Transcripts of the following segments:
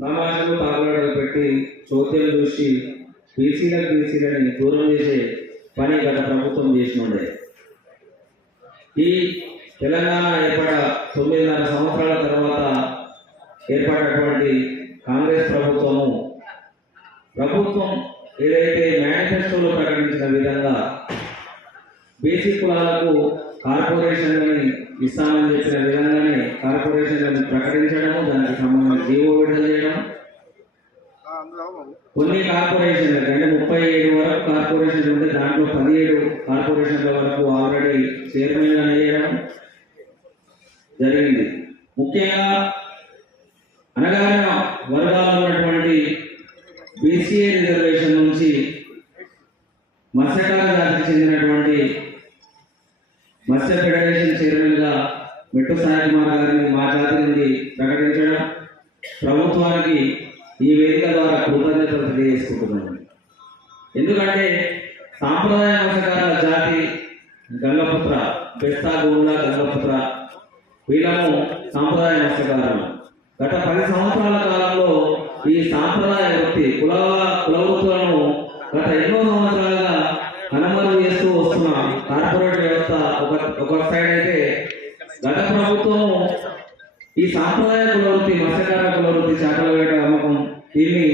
సమాజంలో తాగులాటలు పెట్టి చోద్యం చూసి బీసీలకు బీసీలని దూరం చేసే పని గత ప్రభుత్వం చేసినుండే ఈ తెలంగాణ ఏర్పడ తొమ్మిదిన్నర సంవత్సరాల తర్వాత ఏర్పడినటువంటి కాంగ్రెస్ ప్రభుత్వము ప్రభుత్వం ఏదైతే మేనిఫెస్టోలో ప్రకటించిన విధంగా బీసీ కులాలకు కార్పొరేషన్లని ఇస్తామని చెప్పిన విధంగానే కార్పొరేషన్లను ప్రకటించడము దానికి సంబంధించి జీవో విడుదల చేయడం కొన్ని కార్పొరేషన్లు అంటే ముప్పై ఏడు వరకు కార్పొరేషన్లు ఉంటే దాంట్లో పదిహేడు కార్పొరేషన్ల వరకు ఆల్రెడీ చైర్మన్గా చేయడం జరిగింది. ముఖ్యంగా అనగానే వర్గాలు ఉన్నటువంటి బీసీఏ రిజర్వేషన్ నుంచి మత్స్యకార జాతికి చెందినటువంటి మత్స్య ఫెడరేషన్ చైర్మన్గా మెట్టు సాయకుమార్ గారిని మా జాతి ప్రకటించడం ప్రభుత్వానికి ఈ వేదిక ద్వారా కృతజ్ఞతలు తెలియజేసుకుంటున్నాను. ఎందుకంటే సాంప్రదాయ మత్స్యకారుల జాతి గంగపుత్ర బెస్తా గోండా గంగపుత్ర వీళ్ళము సాంప్రదాయ మత్స్యకారులు. గత పది సంవత్సరాల కాలంలో ఈ సాంప్రదాయ వృత్తి కుల కుల వృత్తులను గత ఎన్నో సంవత్సరాలుగా అనుమతి చేస్తూ వస్తున్న కార్పొరేట్ వ్యవస్థ ఒక ఒక సైడ్ అయితే గత ప్రభుత్వం ఈ సాంప్రదాయ కులవృత్తి మత్స్యకార కులవృత్తి చేపల వేట అమ్మకం. దీన్ని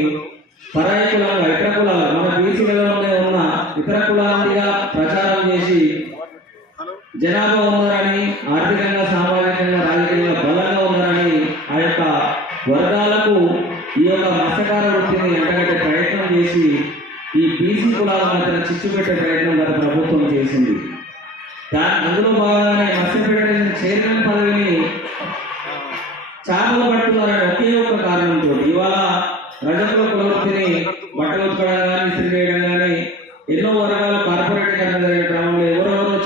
పరాయి కులంగా ఇతర కులాలు మన బీసీలలోనే ఉన్న ఇతర కులాలుగా ప్రచారం చేసి జనాభా ఉన్నారని ఆర్థికంగా సామాజికంగా రాజకీయంగా బలంగా ఉన్నారని ఆ యొక్క వర్గాలకు ఈ యొక్క మత్స్యకార వృత్తిని ఎండగట్టే ప్రయత్నం చేసి ఈ బీసీ కులాల మధ్య చిచ్చు పెట్టే ప్రయత్నం గత ప్రభుత్వం చేసింది. దాని అందులో భాగంగానే మత్స్య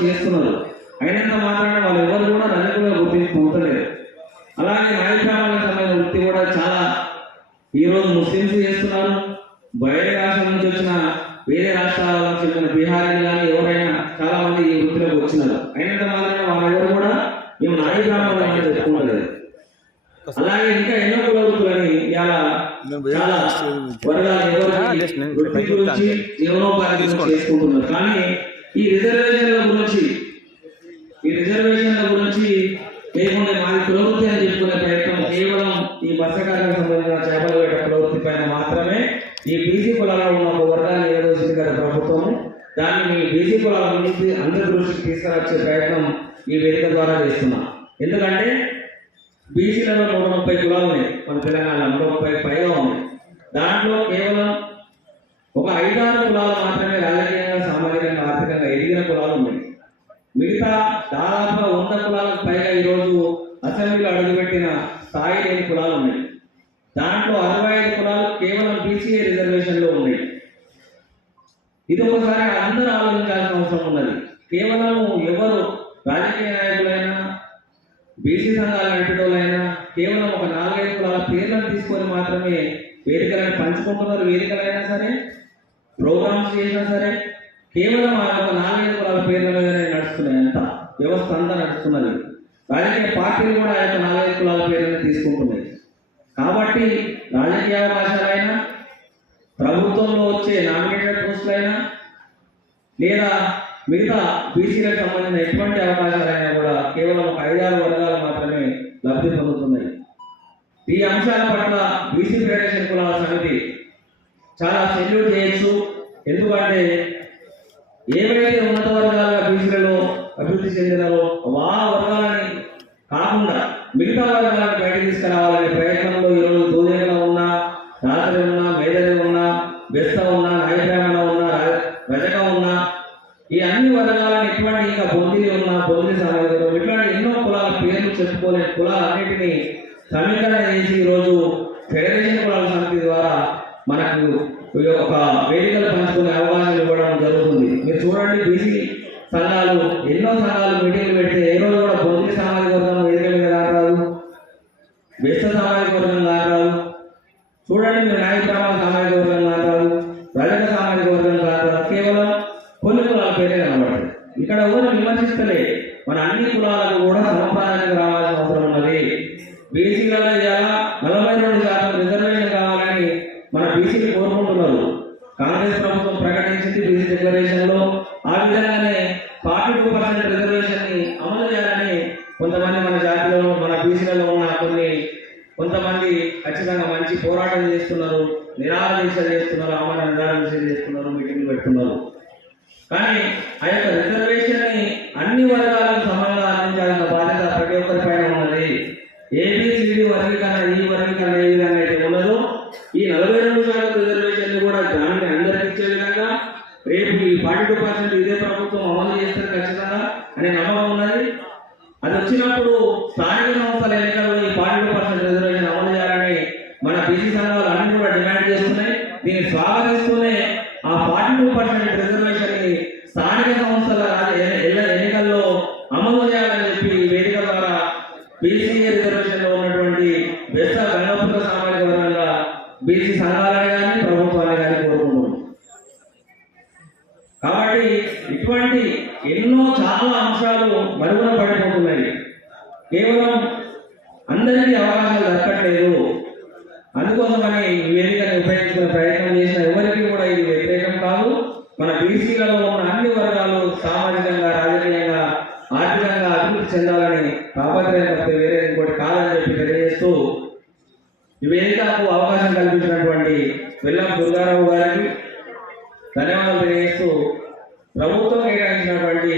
చేస్తున్నారు. అయినంత మాత్రాన వాళ్ళు ఎవరు కూడా రజకులుగా గుర్తింపు పొందలేరు అలాగే నాయకురామాలకు సంబంధించిన వృత్తి కూడా చాలా ఈ రోజు ముస్లింస్ చేస్తున్నారు. బయట రాష్ట్రం నుంచి వచ్చిన వేరే రాష్ట్రాల నుంచి వచ్చిన బీహారీలు కానీ ఎవరైనా చాలా మంది ఈ వృత్తిలోకి వచ్చినారు. అయినంత మాత్రాన వాళ్ళెవరు కూడా మేము నాయ బ్రాహ్మణులు అని చెప్పుకోలేదు. అలాగే ఇంకా ఎన్నో కుల వృత్తులని ఇవాళ చాలా వర్గాలు ఎవరికి వృత్తి గురించి జీవనోపాధి చేసుకుంటున్నారు. కానీ ఈ రిజర్వేషన్ల గురించి ఈ రిజర్వేషన్ల గురించి లేకుండా మాది ప్రవృత్తి అని చెప్పుకునే ప్రయత్నం కేవలం ఈ మత్స్యకారులకు సంబంధించిన చేపల వేట ప్రవృత్తి పైన మాత్రమే. ఈ బీసీ కులాల్లో ఉన్న ఒక వర్గాన్ని ఏదోసింది కదా ప్రభుత్వం. దాన్ని మీ బీసీ కులాల నుంచి అందరి దృష్టికి తీసుకురాచే ప్రయత్నం ఈ వేదిక ద్వారా చేస్తున్నాం. ఎందుకంటే బీసీలలో నూట ముప్పై కులాలు ఉన్నాయి. మన తెలంగాణలో నూట ముప్పై పైగా ఉన్నాయి. దాంట్లో కేవలం ఒక ఐదారు కులాల మాత్రమే రాజకీయంగా సామాజికంగా ఆర్థికంగా ఎదిగిన కులాలు ఉన్నాయి మిగతా దాదాపు వంద కులాలకు పైగా ఈరోజు అసెంబ్లీలో అడుగుపెట్టిన స్థాయి లేని కులాలు ఉన్నాయి. దాంట్లో అరవై ఐదు కులాలు కేవలం బీసీఏ రిజర్వేషన్లో ఉన్నాయి. ఇది ఒకసారి అందరూ ఆలోచించాల్సిన అవసరం ఉన్నది. కేవలం ఎవరు రాజకీయ నాయకులైనా బీసీ సంఘాల నడిపేటోళ్ళైనా కేవలం ఒక నాలుగైదు కులాల పేర్లను తీసుకొని మాత్రమే వేదికలను పంచుకుంటున్నారు వేదికలైనా సరే ప్రోగ్రామ్స్ చేసినా సరే కేవలం ఆ యొక్క నాలుగైదు కులాల పేర్ల మీదనే నడుస్తున్నాయి అంత వ్యవస్థ అంతా రాజకీయ పార్టీలు కూడా ఆ యొక్క నాలుగైదు కులాల పేర్లను తీసుకుంటున్నాయి. కాబట్టి రాజకీయ అవకాశాలైనా ప్రభుత్వంలో వచ్చే నామినేటెడ్ పోస్టులైనా లేదా మిగతా బీసీలకు సంబంధించిన ఎటువంటి అవకాశాలైనా కూడా కేవలం ఒక ఐదారు వర్గాలు మాత్రమే లబ్ధి పొందుతున్నాయి. ఈ అంశాల పట్ల బీసీ ఫెడరేషన్ కులాల సమితి చాలా సెల్యూట్ చేయొచ్చు. ఎందుకంటే ఏవైతే ఉన్నత వర్గాల బీసీలలో అభివృద్ధి చెందినలో మా వర్గాలని కాకుండా మిగతా వర్గాలను బయట తీసుకురావాలనే ప్రయత్నంలో ఈరోజు దోదేగా ఉన్నా రాత్రి ఉన్నా మేదరి ఉన్నా బెస్త ఉన్నా నాయప్రేమణ ఉన్నా రజక ఉన్నా ఈ అన్ని వర్గాలను ఎటువంటి ఇంకా బొందిలి ఉన్నా బొందిలి సమాజం ఇట్లాంటి ఎన్నో కులాల పేర్లు చెప్పుకోలే కులాలన్నింటినీ సమీకరణ చేసి ఈరోజు ఫెడరేషన్ కులాల సమితి ద్వారా మనకు ఈ ఒక వేదికలు పంచుకునే అవకాశం ఇవ్వడం జరుగుతుంది. మీరు చూడండి బీసీ సంఘాలు ఎన్నో సంఘాలు మీటింగ్లు పెడితే ఏ రోజు కూడా బొందిలి సామాజిక వర్గం వేదిక మీద రారాదు బెస్త సామాజిక వర్గం రారాదు చూడండి మీరు నాయక సామాజిక వర్గం రారాదు రజక సామాజిక వర్గం రారాదు కేవలం కొన్ని కులాల పేరే కనబడాలి ఇక్కడ ఎవరు విమర్శిస్తలే. మన అన్ని కులాలకు కూడా సమప్రాయంగా రావాల్సిన అవసరం ఉన్నది. బీసీలలో ఇలా నలభై రెండు శాతం రిజర్వేషన్ బీసీలు కోరుకుంటున్నారు. కాంగ్రెస్ ప్రభుత్వం ప్రకటించింది బీసీ డిక్లరేషన్లో ఆ పోరాటం చేస్తున్నారు నిరాహార దీక్ష చేస్తున్నారు అమర నిరాహార దీక్ష చేస్తున్నారు మీటింగ్లు పెడుతున్నారు. కానీ ఆ యొక్క రిజర్వేషన్ని అన్ని వర్గాలకు సమానంగా అందించాలన్న బాధ్యత ప్రతి ఒక్కరి పైన ఉన్నది. ఏబిసిడి వర్గీకరణ ఈ వర్గీకరణ ఏ విధంగా అయితే ఉన్నదో ఈ నలభై రెండు శాతం రిజర్వేషన్ని కూడా దాన్ని అందరికి ఇచ్చే విధంగా రేపు ఈ ఫార్టీ టూ పర్సెంట్ ఇదే ప్రభుత్వం అమలు చేస్తారు ఖచ్చితంగా అనే నమ్మకం ఉన్నది. అది వచ్చినప్పుడు స్థానిక సంస్థల ఎన్నికల్లో ఈ ఫార్టీ టూ పర్సెంట్ రిజర్వేషన్ అమలు చేయాలని మన బీసీ సంఘాలు అన్ని కూడా డిమాండ్ చేస్తున్నాయి దీన్ని స్వాగతిస్తూనే ఆ ఫార్టీ టూ పర్సెంట్ రిజర్వేషన్ని స్థానిక సంస్థల ఎన్నికల్లో అమలు చేయాలని చెప్పి ఈ వేదిక ద్వారా బీసీ రిజర్వేషన్లో ఉన్నటువంటి బెస్త గణపుత్ర సామాజిక వర్గంగా బీసీ సంఘాలని కానీ ప్రభుత్వాన్ని కానీ కోరుకుంటున్నాం. కాబట్టి ఇటువంటి ఎన్నో చాలా అంశాలు మరుగున పడిపోతున్నాయి. కేవలం చేసిన ఎవరికి కూడా ఇది వ్యతిరేకం కాదు. మన బీసీలలో ఉన్న అన్ని వర్గాలు సామాజికంగా రాజకీయంగా ఆర్థికంగా అభివృద్ధి చెందాలని తాపత్రయం తప్పితే వేరే ఇంకోటి కాదని చెప్పి తెలియజేస్తూ ఈ అవకాశం కల్పించినటువంటి వెల్లం దుర్గారావు గారికి ధన్యవాదాలు తెలియజేస్తూ ప్రభుత్వం కేటాయించినటువంటి